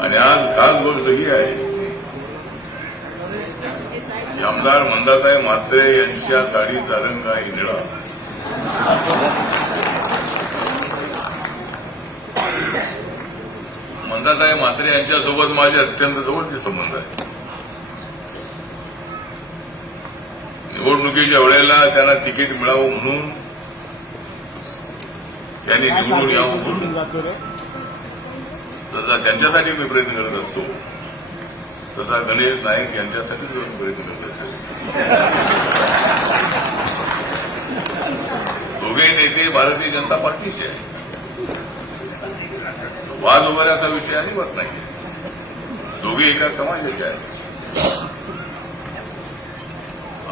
आणि आज खास गोष्ट ही आहे की आमदार मंदाताई म्हात्रे यांच्या साडीचा रंग आहे निळा. मंदाताई म्हात्रे यांच्यासोबत माझे अत्यंत जवळचे संबंध आहेत. निवडणुकीच्या वेळेला त्यांना तिकीट मिळावं म्हणून, त्यांनी निवडून यावं म्हणून तसा त्यांच्यासाठी मी प्रयत्न करत असतो, तसा गणेश नाईक यांच्यासाठी प्रयत्न करत असतो. दोघेही नेते भारतीय जनता पार्टीचे आहेत. वाद उभाराचा विषय अजिबात नाही. दोघे एका समाजाचे आहेत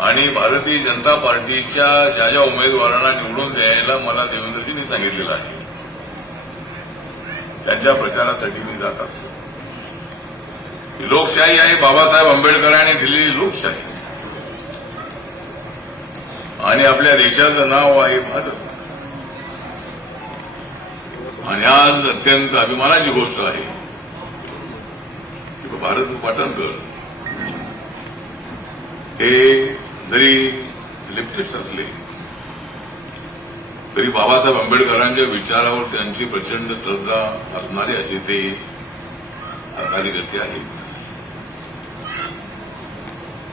आणि भारतीय जनता पार्टीच्या ज्या ज्या उमेदवारांना निवडून द्यायला मला देवेंद्रजींनी सांगितलेलं आहे त्यांच्या प्रचारासाठी मी जात असतो. ही लोकशाही आहे, बाबासाहेब आंबेडकरांनी दिलेली लोकशाही आणि आपल्या देशाचं नाव आहे भारत. आणि आज अत्यंत अभिमानाची गोष्ट आहे की भारत पाटणकर हे जरी लेफ्टिस्ट असले तरी बाबासाहेब आंबेडकरांच्या विचारावर त्यांची प्रचंड श्रद्धा असणारे असे ते कार्यकर्ते आहेत.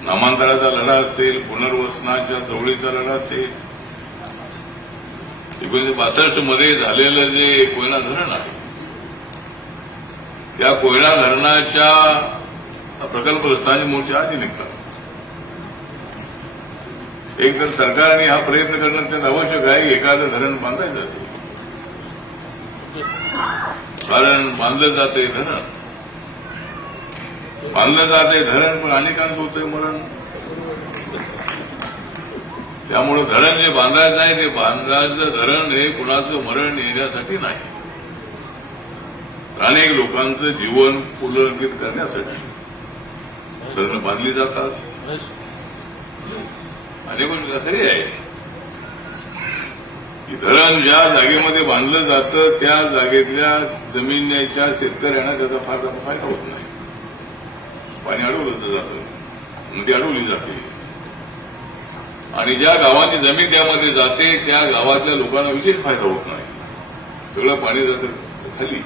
नामांतराचा लढा असेल, पुनर्वसनाच्या चळवळीचा लढा असेल, 1962 मध्ये झालेलं जे कोयना धरण आहे त्या कोयना धरणाच्या प्रकल्पग्रस्तांची मोर्चे आधी निघतात. एक तर सरकारने हा प्रयत्न करणं अत्यंत आवश्यक आहे की एखादं धरण बांधायचं असेल, कारण बांधलं जाते धरण, पण अनेकांचं होतंय मरण. त्यामुळे धरण जे बांधायचं आहे ते बांधायचं धरण हे कुणाचं मरण येण्यासाठी नाही, अनेक लोकांचं जीवन पुनर्रंगित करण्यासाठी धरणं बांधली जातात. अनेक गोष्टी खरी आहे की धरण ज्या जागेमध्ये बांधलं जातं त्या जागेतल्या जमिनीच्या शेतकऱ्यांना त्याचा फार फायदा होत नाही. पाणी अडवलं जातं, नदी अडवली जाते आणि ज्या गावाची जमीन त्यामध्ये जाते त्या गावातल्या लोकांना विशेष फायदा होत नाही. सगळं पाणी जातं खाली,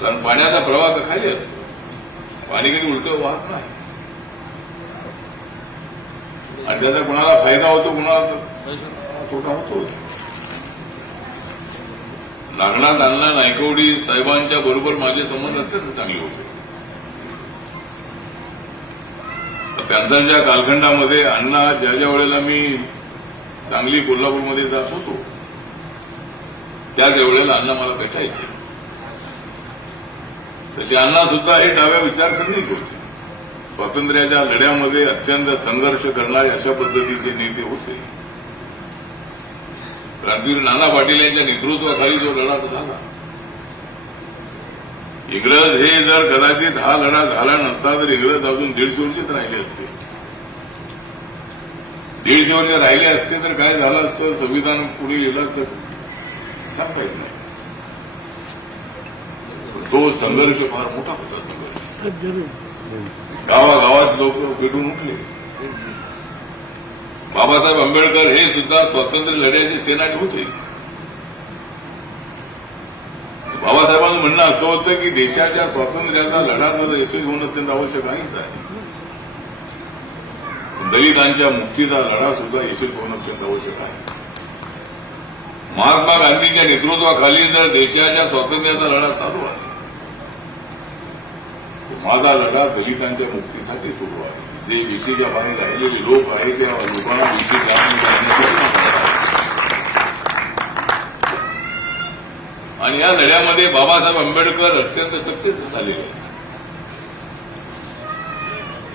कारण पाण्याचा प्रवाह तर खाली असतो, पाणी कधी उलटं वाहत नाही आणि त्याचा कुणाला फायदा होतो, कुणाला तोटा होतो. नागनाथ अण्णा नायकवडी साहेबांच्या बरोबर माझे संबंध अत्यंत चांगले होते. त्यांच्या कालखंडामध्ये अण्णा ज्या ज्या वेळेला मी सांगली कोल्हापूरमध्ये जात होतो त्या वेळेला अण्णा मला भेटायचे. तसे अण्णा सुद्धा हे डाव्या विचारसरणीचे होते. स्वातंत्र्याच्या लढ्यामध्ये अत्यंत संघर्ष करणारे अशा पद्धतीचे नेते होते. क्रांतीवीर नाना पाटील यांच्या नेतृत्वाखाली जो लढा झाला, इंग्रज हे जर कदाचित हा लढा झाला नसता तर इंग्रज अजून 150 वर्षच राहिले असते. 150 वर्ष राहिले असते तर काय झालं असतं, संविधान पुढे लिहिलं असतं सांगता येत नाही. तो संघर्ष फार मोठा होता. संघर्ष गावागावात लोक पेटून उठले. बाबासाहेब आंबेडकर हे सुद्धा स्वातंत्र्य लढ्याचे सेनानी होते. बाबासाहेबांचं म्हणणं असं होतं की देशाच्या स्वातंत्र्याचा लढा जर यशस्वी होणं अत्यंत आवश्यक आहेच आहे, दलितांच्या मुक्तीचा लढा सुद्धा यशस्वी होणं अत्यंत आवश्यक आहे. महात्मा गांधींच्या नेतृत्वाखाली जर देशाच्या स्वातंत्र्याचा लढा चालू आहे, माझा लढा दलितांच्या मुक्तीसाठी सुरू आहे. जे विशीच्या बाहेर राहिलेले लोक आहेत त्या लोकांना विशी आणि या लढ्यामध्ये बाबासाहेब आंबेडकर अत्यंत सक्सेस झालेले आहेत.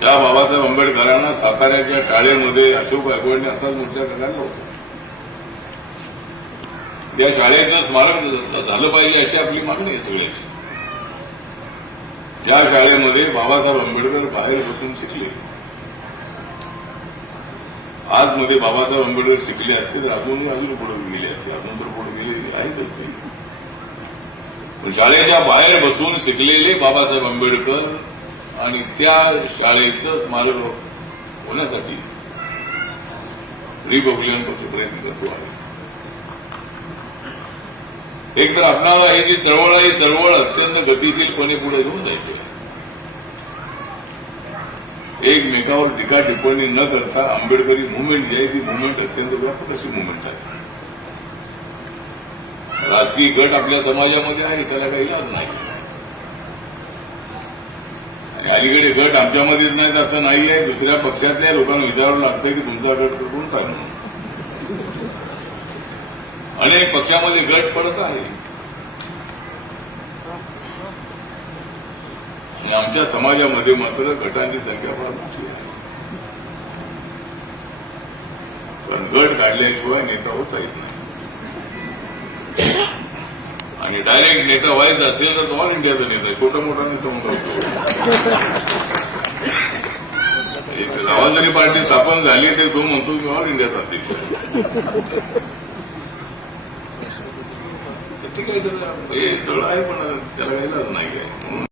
त्या बाबासाहेब आंबेडकरांना साताऱ्याच्या शाळेमध्ये अशोक गायकवाडने असाच मोर्चा काढला होता. त्या शाळेचं स्मारक झालं पाहिजे अशी आपली मागणी आहे सगळ्याची. ज्या शाळेमध्ये बाबासाहेब आंबेडकर बाहेर बसून शिकले, आतमध्ये बाबासाहेब आंबेडकर शिकले असते तर अजून पुढे गेले असते. अजून तर पुढे गेले आहेतच. पण शाळेच्या बाहेर बसून शिकलेले बाबासाहेब आंबेडकर आणि त्या शाळेचं स्मारक होण्यासाठी रिपब्लिकन पक्ष प्रयत्न करतो आहे. एक तर आपणाला ही जी चळवळ आहे, ही चळवळ अत्यंत गतिशीलपणे पुढे घेऊन जायची आहे. एकमेकावर टीका टिप्पणी न करता आंबेडकरी मुवमेंट जी आहे ती मुवमेंट अत्यंत व्यापक अशी मुवमेंट आहे. राजकीय गट आपल्या समाजामध्ये आहे, त्याला काही इलाज नाही. आणि अलीकडे गट आमच्यामध्येच नाहीत असं नाही आहे, दुसऱ्या पक्षातल्या लोकांना विचारावं लागतं की तुमचा गट कोणता आहे म्हणून. अनेक पक्षामध्ये गट पडत आहे आणि आमच्या समाजामध्ये मात्र गटांची संख्या फार मोठी आहे. पण गट काढल्याशिवाय नेता होता येत नाही. आणि डायरेक्ट नेता व्हायचा असेल तर ऑल इंडियाचा नेता, छोटा मोठा नेता होऊन एक गावात जरी पार्टी स्थापन झाली तर तो म्हणतो मी ऑल इंडियाचा अध्यक्ष. ठीक आहे, हे सगळं आहे पण त्याला काही इलाज नाही आहे.